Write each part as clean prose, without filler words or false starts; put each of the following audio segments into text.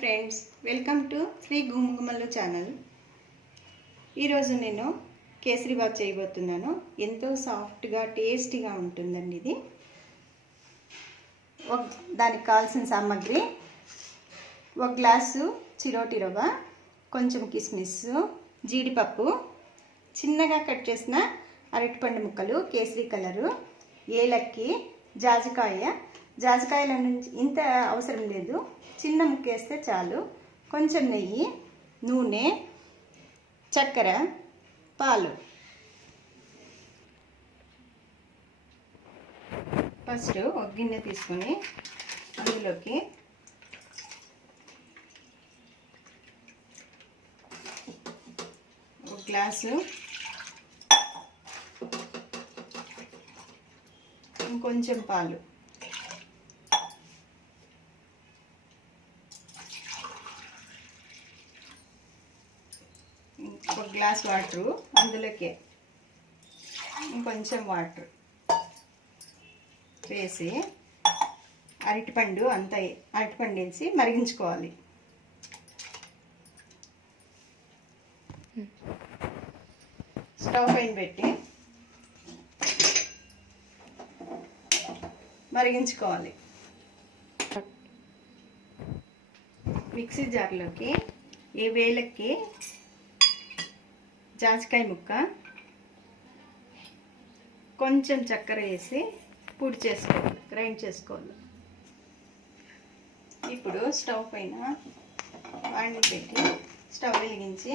Friends, welcome to Shri Gummagummalu channel. ఈరోజు నేను kesari bath చేయబోతున్నాను. ఎంతో సాఫ్ట్గా టేస్టీగా ఉంటుందండి ఇది. దానికి కావాల్సిన సామాగ్రి: 1 గ్లాసు చిరోటి రవ్వ, కొంచెం కిస్మిస్, జీడిపప్పు, చిన్నగా కట్ చేసిన అరటిపండు ముక్కలు, కేసరి కలరు, ఏలక్కి, జాజికాయల నుంచి ఇంత అవసరం లేదు, చిన్న ముక్క వేస్తే చాలు, కొంచెం నెయ్యి, నూనె, చక్కెర, పాలు. ఫస్ట్ ఒక గిన్నె తీసుకొని అందులోకి ఒక గ్లాసు, ఇంకొంచెం పాలు, ఒక గ్లాస్ వాటరు, అందులోకి ఇంకొంచెం వాటర్ వేసి అరటిపండు వేసి మరిగించుకోవాలి. స్టవ్ పైన పెట్టి మరిగించుకోవాలి. మిక్సీ జార్లోకి వేలకి జాజికాయ ముక్క, కొంచెం చక్కెర వేసి పొడి చేసుకోవాలి, గ్రైండ్ చేసుకోవాలి. ఇప్పుడు స్టవ్ పైన వాడిని పెట్టి స్టవ్ వెలిగించి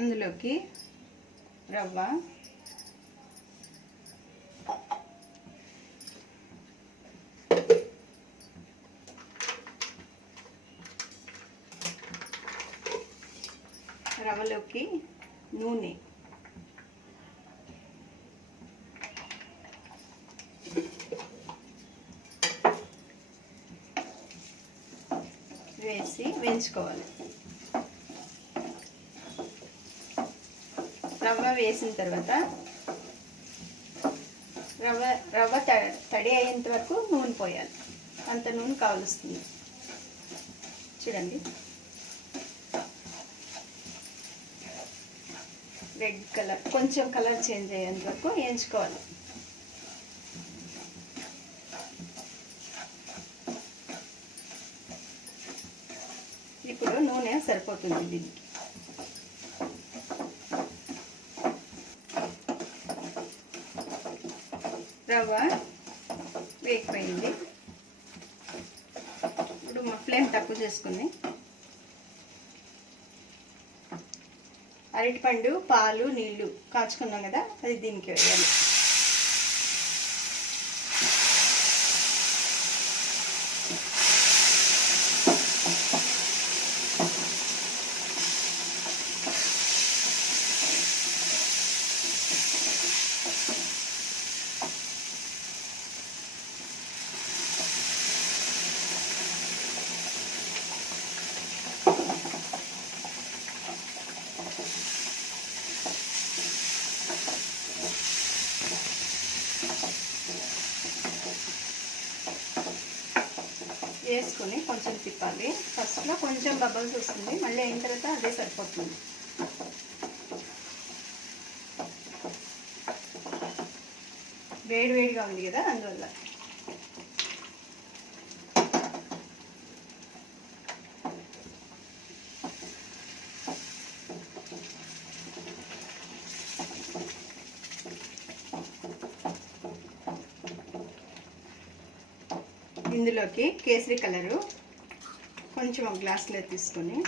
అందులోకి రవ్వ, రవ్వలోకి నూనె, వేసి వేయించుకోవాలి. రవ్వ వేసిన తర్వాత రవ్వ తడి అయ్యేంత వరకు నూనె పోయాలి. అంత నూనె కావలుస్తుంది. చూడండి, రెడ్ కలర్, కొంచెం కలర్ చేంజ్ అయ్యేంత వరకు వేయించుకోవాలి. ఇప్పుడు నూనె సరిపోతుంది దీనికి. రవ్వ వేగిపోయింది. ఇప్పుడు మా ఫ్లేమ్ తక్కువ చేసుకుని అరటిపండు, పాలు, నీళ్లు కాచుకున్నాం కదా, అది దీనికి వేయాలి. వేసుకొని కొంచెం తిప్పాలి. ఫస్ట్లో కొంచెం బబల్స్ వస్తుంది, మళ్ళీ అయిన తర్వాత అదే సరిపోతుంది. వేడివేడిగా ఉంది కదా, అందువల్ల. ఇందులోకి కేసరి కలరు కొంచెం ఒక గ్లాసులో తీసుకొని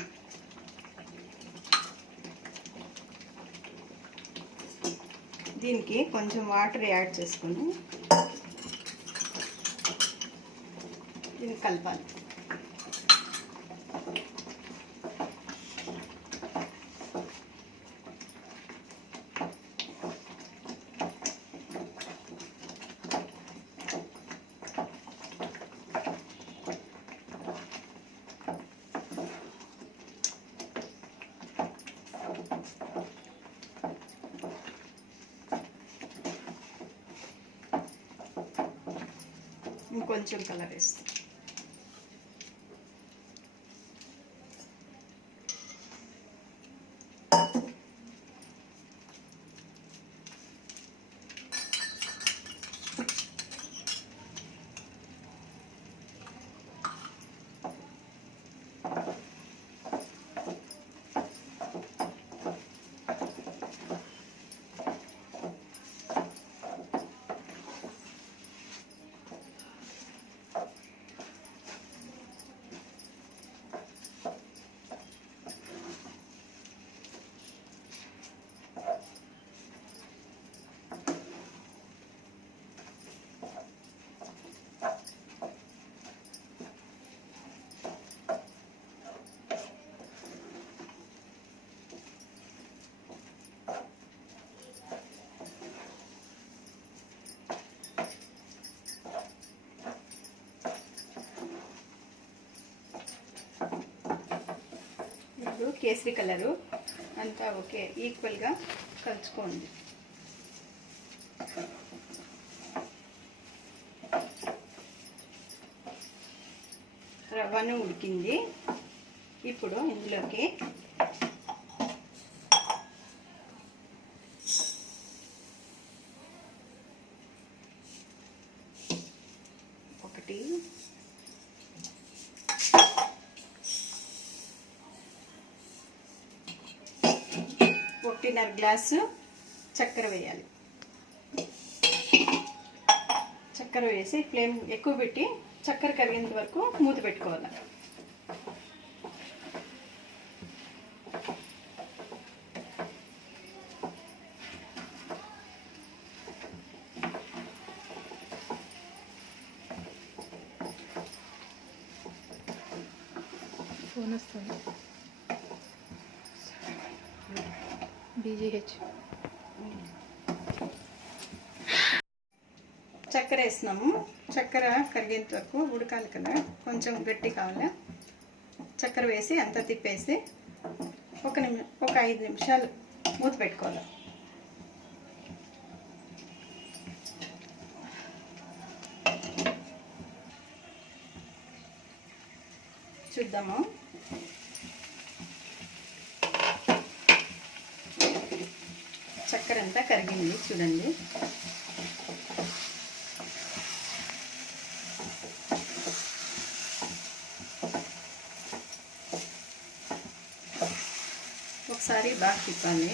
దీనికి కొంచెం వాటర్ యాడ్ చేసుకొని దీన్ని కలపాలి. ఇంకొంచెం కలర్ వేస్తాం. ఇప్పుడు కేసరి కలరు అంతా ఓకే ఈక్వల్గా కలుపుకోండి. రవ్వను ఉడికింది. ఇప్పుడు ఇందులోకి ఒకటి 1.5 గ్లాసు చక్కెర వేయాలి. చక్కెర వేసి ఫ్లేమ్ ఎక్కువ పెట్టి చక్కెర కరిగేంత వరకు మూత పెట్టుకోవాలి. ఫోన్ వస్తుంది. BGH చక్కెర వేసినాము. చక్కెర కరిగేంత వరకు ఉడకాలి కదా, కొంచెం గట్టి కావాలి. చక్కెర వేసి అంతా తిప్పేసి ఒక 5 నిమిషాలు మూత పెట్టుకోవాలి. చూద్దాము. చక్కెర అంతా కరిగింది చూడండి. ఒకసారి బాగా తిప్పాలి.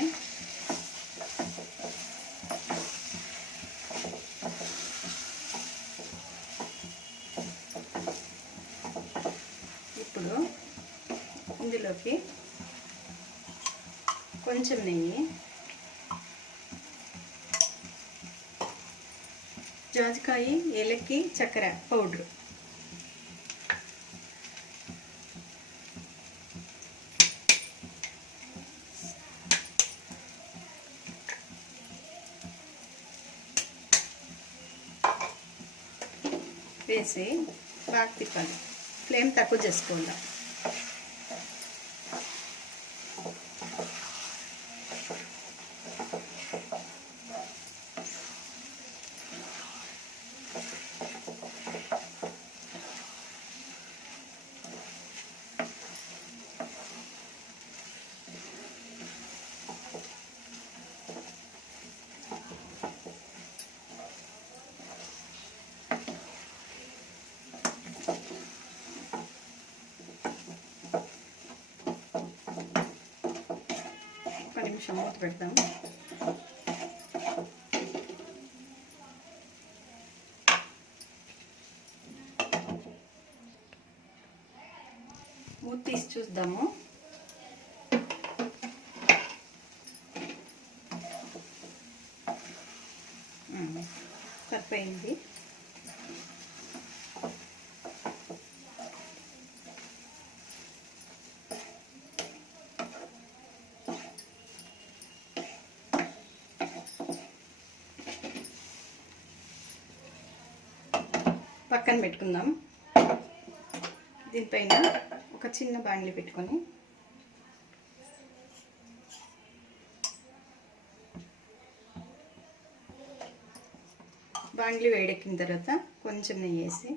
ఇప్పుడు ఇందులోకి కొంచెం నెయ్యి, జాజికాయ, ఏలక్కి, చక్కెర పౌడర్, వేసి బాగా తిప్పాలి. ఫ్లేమ్ తక్కువ చేసుకోవాలి. నిమిషం మూత పెడతాం. మూత తీసి చూద్దాము. సరిపోయింది. పక్కన పెట్టుకుందాం. దీనిపైన ఒక చిన్న బాండ్లీ పెట్టుకొని బాండ్లీ వేడెక్కిన తర్వాత కొంచెం నెయ్యి వేసి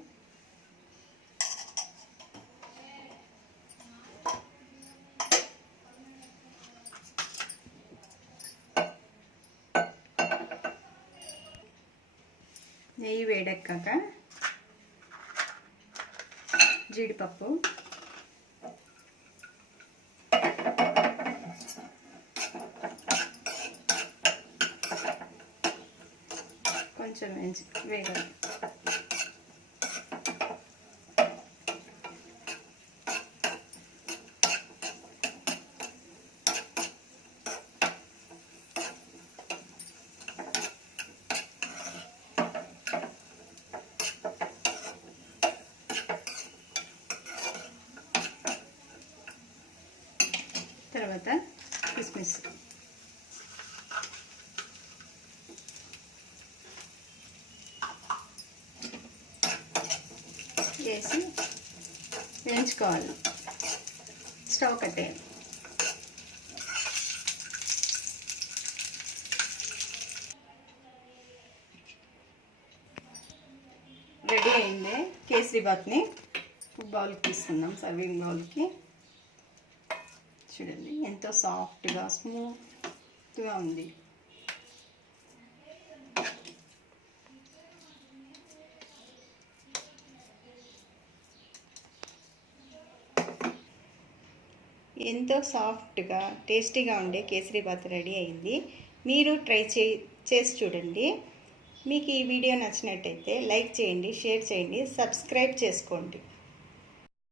నెయ్యి వేడెక్కాక జీడిపప్పు, కొంచెం వేగాలి. తర్వాత కిస్మిస్ వేసి వేయించుకోవాలి. స్టవ్ కట్టేయాలి. రెడీ అయింది కేసరి బాత్ని. బౌల్కి తీసుకుందాం, సర్వింగ్ బౌల్కి. చూడండి ఎంతో సాఫ్ట్గా స్మూత్గా ఉంది. ఎంతో సాఫ్ట్గా టేస్టీగా ఉండే కేసరి బాత్ రెడీ అయింది. మీరు ట్రై చేసి చూడండి. మీకు ఈ వీడియో నచ్చినట్టయితే లైక్ చేయండి, షేర్ చేయండి, సబ్స్క్రైబ్ చేసుకోండి.